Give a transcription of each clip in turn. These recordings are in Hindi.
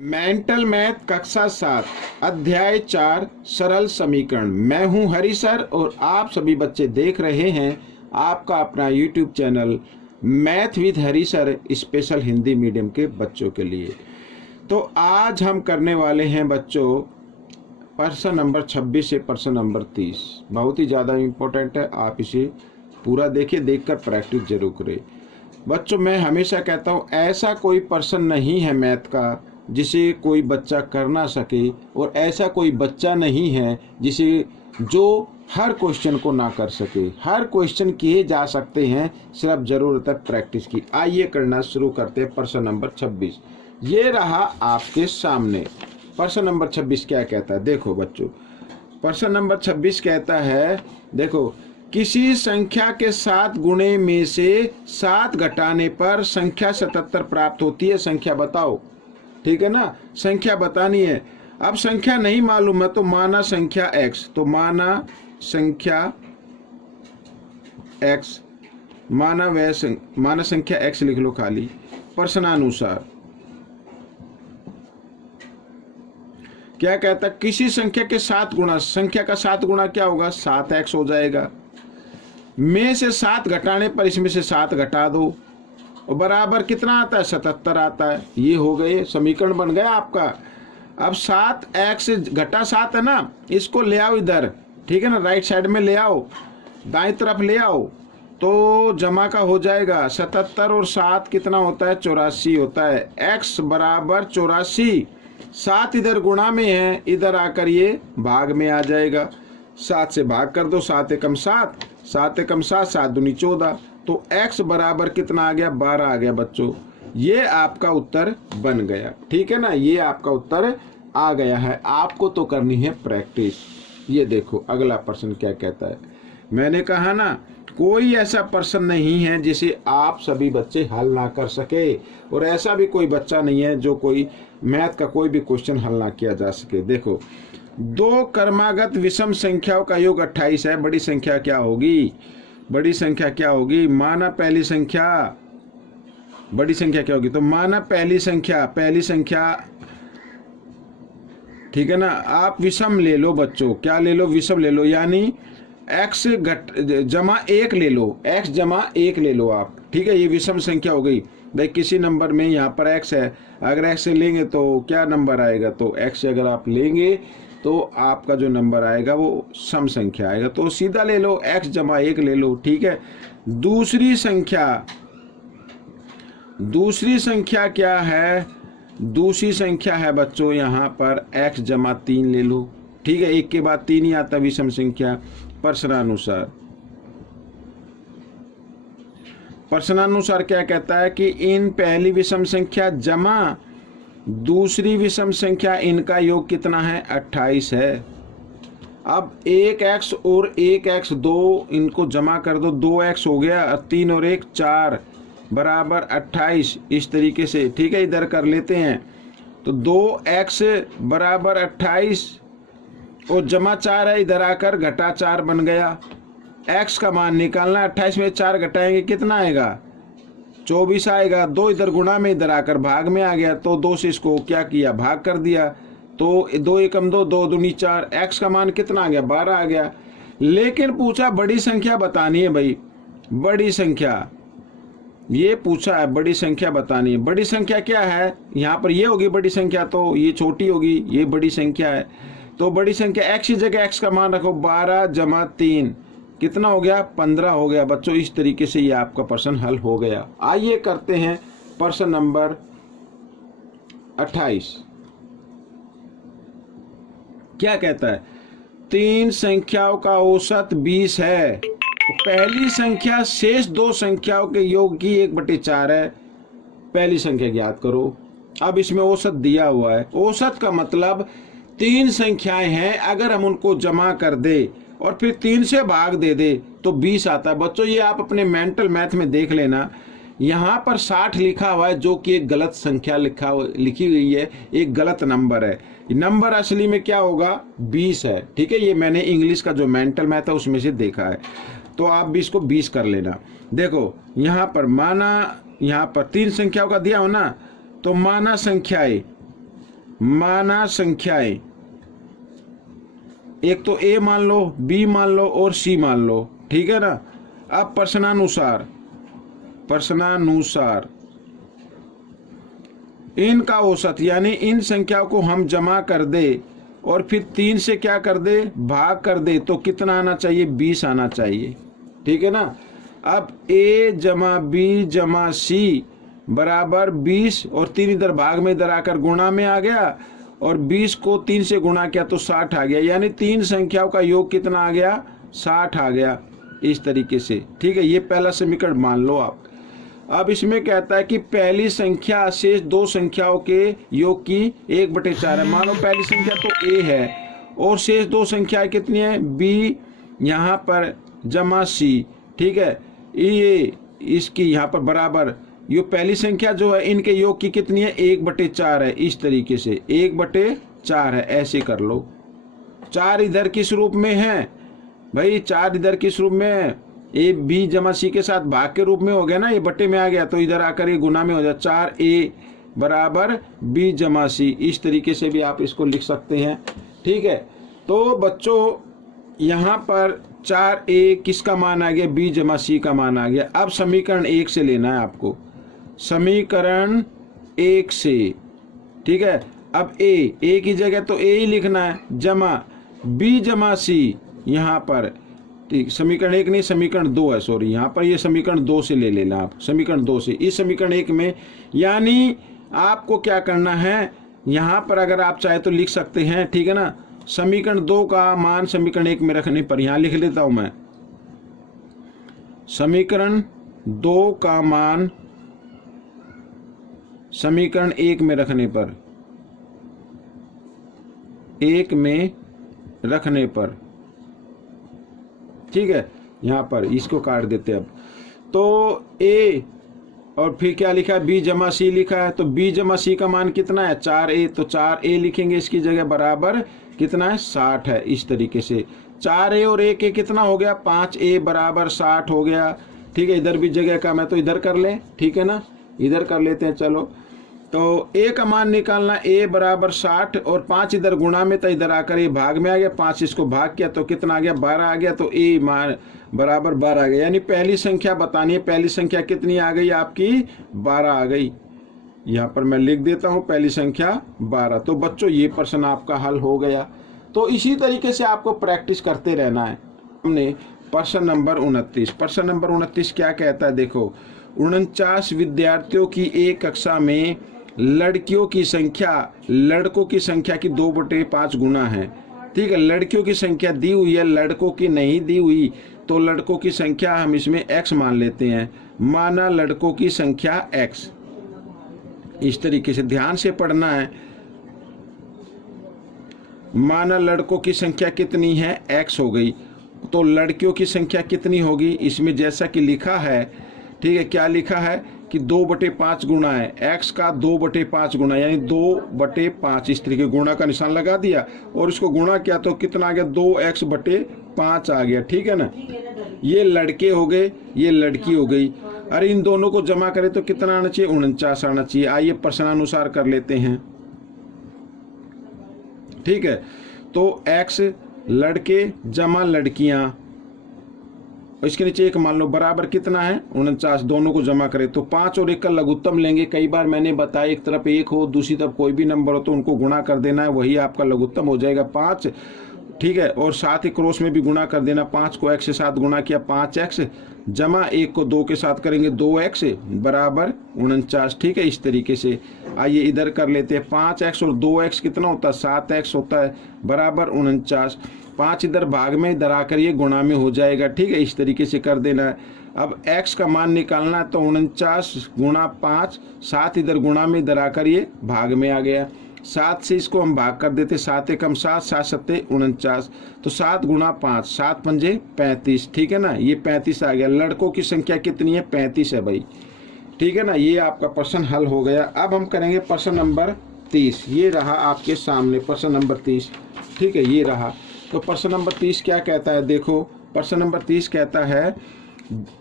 मेंटल मैथ कक्षा 7 अध्याय 4 सरल समीकरण। मैं हूं हरि सर और आप सभी बच्चे देख रहे हैं आपका अपना YouTube channel math with Hari sir special Hindi medium के बच्चों के लिए। तो आज हम करने वाले हैं बच्चों प्रश्न नंबर 26 से प्रश्न नंबर 30। बहुत ही ज़्यादा इम्पोर्टेंट है, आप इसे पूरा देखिए, देखकर प्रैक्टिस जरूर करें बच्चों। मैं हमेशा कहता हूँ ऐसा कोई प्रश्न नहीं है मैथ का जिसे कोई बच्चा कर ना सके, और ऐसा कोई बच्चा नहीं है जो हर क्वेश्चन को ना कर सके। हर क्वेश्चन किए जा सकते हैं, सिर्फ जरूरत है प्रैक्टिस की। आइए करना शुरू करते हैं। प्रश्न नंबर 26 ये रहा आपके सामने। प्रश्न नंबर 26 क्या कहता है, देखो बच्चों। प्रश्न नंबर 26 कहता है, देखो, किसी संख्या के 7 गुणे में से 7 घटाने पर संख्या 77 प्राप्त होती है। संख्या बताओ, ठीक है ना, संख्या बतानी है। अब संख्या नहीं मालूम है तो माना संख्या x, तो माना संख्या x, माना संख्या x लिख लो खाली। प्रश्नानुसार क्या कहता है, किसी संख्या के 7 गुणा, संख्या का 7 गुणा क्या होगा, 7x हो जाएगा। में से 7 घटाने पर इसमें से 7 घटा दो और बराबर कितना आता है, 77 आता है। ये हो गए, समीकरण बन गया आपका। अब 7x घटा 7 है ना, इसको ले आओ इधर, ठीक है ना, राइट साइड में ले आओ, दाएं तरफ ले आओ, तो जमा का हो जाएगा 77 और 7 कितना होता है, 84 होता है। x बराबर 84, 7 इधर गुणा में है, इधर आकर ये भाग में आ जाएगा। 7 से भाग कर दो, 7 एकम 7, 7 एकम 7, 7 दूनी 14, तो x बराबर कितना आ गया, 12 आ गया बच्चों। ये आपका उत्तर बन गया, ठीक है ना, ये आपका उत्तर आ गया है। आपको तो करनी है प्रैक्टिस। ये देखो अगला प्रश्न क्या कहता है। मैंने कहा ना, कोई ऐसा प्रश्न नहीं है जिसे आप सभी बच्चे हल ना कर सके, और ऐसा भी कोई बच्चा नहीं है जो कोई मैथ का कोई भी क्वेश्चन हल ना किया जा सके। देखो, 2 क्रमागत विषम संख्याओं का योग 28 है। बड़ी संख्या क्या होगी, बड़ी संख्या क्या होगी, माना पहली संख्या, बड़ी संख्या क्या होगी, तो माना पहली संख्या, ठीक है ना। आप विषम ले लो बच्चों, क्या ले लो, विषम ले लो, यानी x जमा 1 ले लो, x जमा 1 ले लो आप, ठीक है। ये विषम संख्या हो गई भाई। किसी नंबर में यहाँ पर x है, अगर x से लेंगे तो क्या नंबर आएगा, तो x से अगर आप लेंगे तो आपका जो नंबर आएगा वो सम संख्या आएगा, तो सीधा ले लो, x जमा 1 ले लो, ठीक है। दूसरी संख्या क्या है, दूसरी संख्या है बच्चों यहाँ पर x जमा 3 ले लो, ठीक है। 1 के बाद 3 ही आता विषम संख्या। प्रश्नानुसार क्या कहता है कि इन पहली विषम संख्या जमा दूसरी विषम संख्या, इनका योग कितना है, 28 है। अब 1x और 1x 2, इनको जमा कर दो, 2x हो गया, 3 और 1 4 बराबर 28। इस तरीके से, ठीक है, इधर कर लेते हैं। तो 2x बराबर 28 और जमा 4 है, इधर आकर घटा 4 बन गया। x का मान निकालना, 28 में 4 घटाएंगे कितना आएगा, 24 आएगा। 2 इधर गुणा में, इधर आकर भाग में आ गया, तो 2 से इसको क्या किया, भाग कर दिया, तो 2 एकम 2, 2 दूनी 4, x का मान कितना आ गया, 12 आ गया। लेकिन पूछा बड़ी संख्या बतानी है भाई, बड़ी संख्या ये पूछा है, बड़ी संख्या बतानी है। बड़ी संख्या क्या है, यहाँ पर ये होगी बड़ी संख्या, तो ये छोटी होगी, ये बड़ी संख्या है। तो बड़ी संख्या x की जगह x का मान रखो, 12 जमा 3 कितना हो गया, 15 हो गया बच्चों। इस तरीके से ये आपका प्रश्न हल हो गया। आइए करते हैं प्रश्न नंबर 28। क्या कहता है, 3 संख्याओं का औसत 20 है। पहली संख्या शेष 2 संख्याओं के योग की 1/4 है। पहली संख्या ज्ञात करो। अब इसमें औसत दिया हुआ है। औसत का मतलब 3 संख्याएं हैं, अगर हम उनको जमा कर दे और फिर 3 से भाग दे दे तो 20 आता है बच्चों। ये आप अपने मेंटल मैथ में देख लेना, यहाँ पर 60 लिखा हुआ है जो कि एक गलत संख्या लिखी हुई है, एक गलत नंबर है। नंबर असली में क्या होगा, 20 है, ठीक है। ये मैंने इंग्लिश का जो मेंटल मैथ है उसमें से देखा है, तो आप भी इसको 20 कर लेना। देखो यहाँ पर माना, यहाँ पर 3 संख्याओं का दिया हो ना, तो माना संख्याएं माना संख्याएं, एक तो ए मान लो, बी मान लो और सी मान लो, ठीक है ना। अब प्रश्नानुसार इनका औसत यानी इन संख्याओं को हम जमा कर दे और फिर 3 से क्या कर दे, भाग कर दे, तो कितना आना चाहिए, 20 आना चाहिए, ठीक है ना। अब a जमा बी जमा सी बराबर 20 और 3 इधर भाग में इधर आकर गुणा में आ गया और 20 को 3 से गुणा किया तो 60 आ गया, यानी 3 संख्याओं का योग कितना आ गया, 60 आ गया, इस तरीके से, ठीक है। ये पहला समीकरण मान लो आप। अब इसमें कहता है कि पहली संख्या शेष दो संख्याओं के योग की 1/4 है। मानो पहली संख्या तो a है और शेष दो संख्याएं कितनी है, b यहाँ पर जमा c, ठीक है। ये इसकी यहाँ पर बराबर, ये पहली संख्या जो है इनके योग की कितनी है, 1/4 है, इस तरीके से 1/4 है, ऐसे कर लो। 4 इधर किस रूप में है भाई, 4 इधर किस रूप में है, ए बी जमा सी के साथ भाग के रूप में हो गया ना, ये बट्टे में आ गया तो इधर आकर ये गुना में हो जाए, 4a बराबर b जमा सी, इस तरीके से भी आप इसको लिख सकते हैं, ठीक है। तो बच्चों यहाँ पर 4a किसका मान आ गया, b जमा सी का मान आ गया। अब समीकरण 1 से लेना है आपको, समीकरण 1 से, ठीक है। अब a की जगह तो a ही लिखना है, जमा b जमा सी, यहाँ पर ठीक समीकरण 1 नहीं समीकरण 2 है, सॉरी, यहाँ पर ये समीकरण 2 से ले लेना आप, समीकरण 2 से। इस समीकरण 1 में यानी आपको क्या करना है, यहाँ पर अगर आप चाहे तो लिख सकते हैं, ठीक है ना। समीकरण 2 का मान समीकरण 1 में रखने पर, यहाँ लिख लेता हूं मैं, समीकरण 2 का मान समीकरण 1 में रखने पर, 1 में रखने पर, ठीक है। यहाँ पर इसको काट देते हैं अब, तो a और फिर क्या लिखा है, b जमा सी लिखा है, तो b जमा सी का मान कितना है, 4a, तो 4a लिखेंगे इसकी जगह, बराबर कितना है, 60 है, इस तरीके से। 4a और a के कितना हो गया, 5a बराबर 60 हो गया, ठीक है। इधर भी जगह का मैं तो इधर कर लें, ठीक है ना, इधर कर लेते हैं, चलो। तो a का मान निकालना, a बराबर 60 और 5 इधर गुणा में था, इधर आकर ये भाग में आ गया, 5 इसको भाग किया तो कितना आ गया, 12 आ गया, तो a मान बराबर 12 आ गया। यानी पहली संख्या बतानी है, पहली संख्या कितनी आ गई आपकी, 12 आ गई। यहाँ पर मैं लिख देता हूँ पहली संख्या 12। तो बच्चों ये प्रश्न आपका हल हो गया। तो इसी तरीके से आपको प्रैक्टिस करते रहना है। हमने प्रश्न नंबर 29, प्रश्न नंबर 29 क्या कहता है, देखो, 49 विद्यार्थियों की एक कक्षा में लड़कियों की संख्या लड़कों की संख्या की 2/5 गुना है, ठीक है। लड़कियों की संख्या दी हुई है, लड़कों की नहीं दी हुई, तो लड़कों की संख्या हम इसमें x मान लेते हैं। माना लड़कों की संख्या x, इस तरीके से ध्यान से पढ़ना है। माना लड़कों की संख्या कितनी है, x हो गई, तो लड़कियों की संख्या कितनी होगी, इसमें जैसा कि लिखा है, ठीक है, क्या लिखा है कि 2/5 गुना है, x का 2/5 गुना, यानी 2/5, इस तरीके गुणा का निशान लगा दिया और इसको गुणा किया तो कितना आ गया, 2x/5 आ गया, ठीक है ना। ये लड़के हो गए, ये लड़की हो गई। अरे इन दोनों को जमा करें तो कितना आना चाहिए, 49 आना चाहिए। आइए प्रश्नानुसार कर लेते हैं, ठीक है। तो x लड़के जमा लड़कियां, इसके नीचे 1 मान लो, बराबर कितना है, 49। दोनों को जमा करें तो 5 और 1 का लघुत्तम लेंगे। कई बार मैंने बताया एक तरफ 1 हो दूसरी तरफ कोई भी नंबर हो तो उनको गुणा कर देना है, वही आपका लघुत्तम हो जाएगा 5, ठीक है। और साथ ही क्रॉस में भी गुणा कर देना, 5 को x से 7 गुणा किया 5x, जमा 1 को 2 के साथ करेंगे 2x बराबर 49, ठीक है। इस तरीके से आइए इधर कर लेते हैं, 5x और 2x कितना होता है, 7x होता है, बराबर 49। 5 इधर भाग में, इधर आकर ये गुणा में हो जाएगा, ठीक है। इस तरीके से कर देना है। अब x का मान निकालना है, तो 49 गुणा 5, 7 इधर गुणा में, इधर आकर ये भाग में आ गया। 7 से इसको हम भाग कर देते, 7 एकम 7, 7 सत्ते 49, तो 7 गुणा 5, 7 पंजे 35, ठीक है ना। ये 35 आ गया। लड़कों की संख्या कितनी है, 35 है भाई, ठीक है ना। ये आपका प्रश्न हल हो गया। अब हम करेंगे प्रश्न नंबर 30। ये रहा आपके सामने प्रश्न नंबर 30, ठीक है, ये रहा। तो प्रश्न नंबर 30 क्या कहता है, देखो, प्रश्न नंबर 30 कहता है,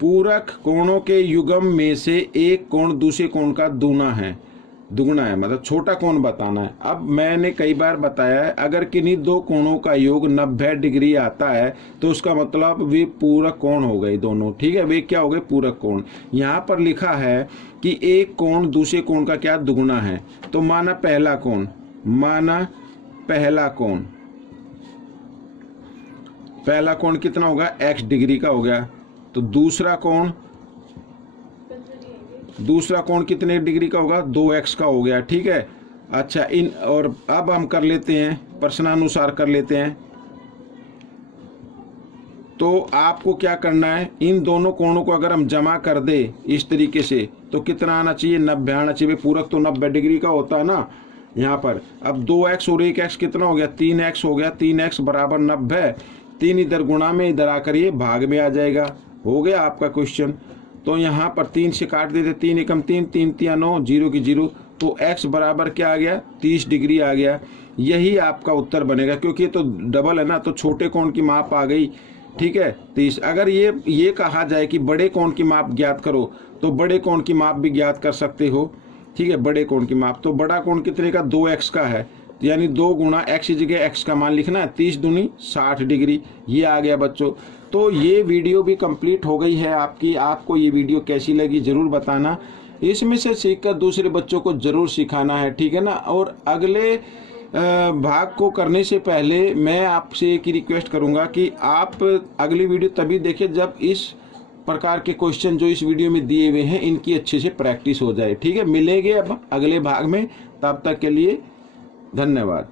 पूरक कोणों के युग्म में से एक कोण दूसरे कोण का दूना है। दुगुना है, मतलब छोटा कोण बताना है। अब मैंने कई बार बताया है, अगर किन्हीं दो कोणों का योग 90 डिग्री आता है तो उसका मतलब वे पूरक कोण हो गए दोनों, ठीक है, वे क्या हो गए, पूरक कोण। यहाँ पर लिखा है कि एक कोण दूसरे कोण का क्या, दुगुना है। तो माना पहला कोण, पहला कोण कितना होगा, x डिग्री का हो गया। तो दूसरा कोण कितने डिग्री का होगा, 2x का हो गया, ठीक है। अच्छा, इन और अब हम कर लेते हैं, प्रश्नानुसार कर लेते हैं। तो आपको क्या करना है, इन दोनों कोणों को अगर हम जमा कर दे इस तरीके से तो कितना आना चाहिए, 90 आना चाहिए। पूरक तो 90 डिग्री का होता है ना यहाँ पर। अब 2x और 1x कितना हो गया, 3x हो गया। 3x बराबर 90, 3 इधर गुणा में, इधर आकर ये भाग में आ जाएगा। हो गया आपका क्वेश्चन। तो यहाँ पर 3 से काट देते, 3 एकम 3, 3 तिया 9, 0 की 0। तो x बराबर क्या आ गया, 30 डिग्री आ गया। यही आपका उत्तर बनेगा, क्योंकि ये तो डबल है ना, तो छोटे कोण की माप आ गई, ठीक है 30। अगर ये कहा जाए कि बड़े कोण की माप ज्ञात करो तो बड़े कोण की माप भी ज्ञात कर सकते हो, ठीक है। बड़े कोण की माप, तो बड़ा कोण कितने का, 2x का है, यानी 2 गुणा x की जगह x का मान लिखना है, 30 दूनी 60 डिग्री। ये आ गया बच्चों। तो ये वीडियो भी कंप्लीट हो गई है आपकी। आपको ये वीडियो कैसी लगी जरूर बताना, इसमें से सीखकर दूसरे बच्चों को जरूर सिखाना है, ठीक है ना। और अगले भाग को करने से पहले मैं आपसे एक ही रिक्वेस्ट करूंगा कि आप अगली वीडियो तभी देखें जब इस प्रकार के क्वेश्चन जो इस वीडियो में दिए हुए हैं इनकी अच्छे से प्रैक्टिस हो जाए, ठीक है। मिलेंगे अब अगले भाग में, तब तक के लिए धन्यवाद।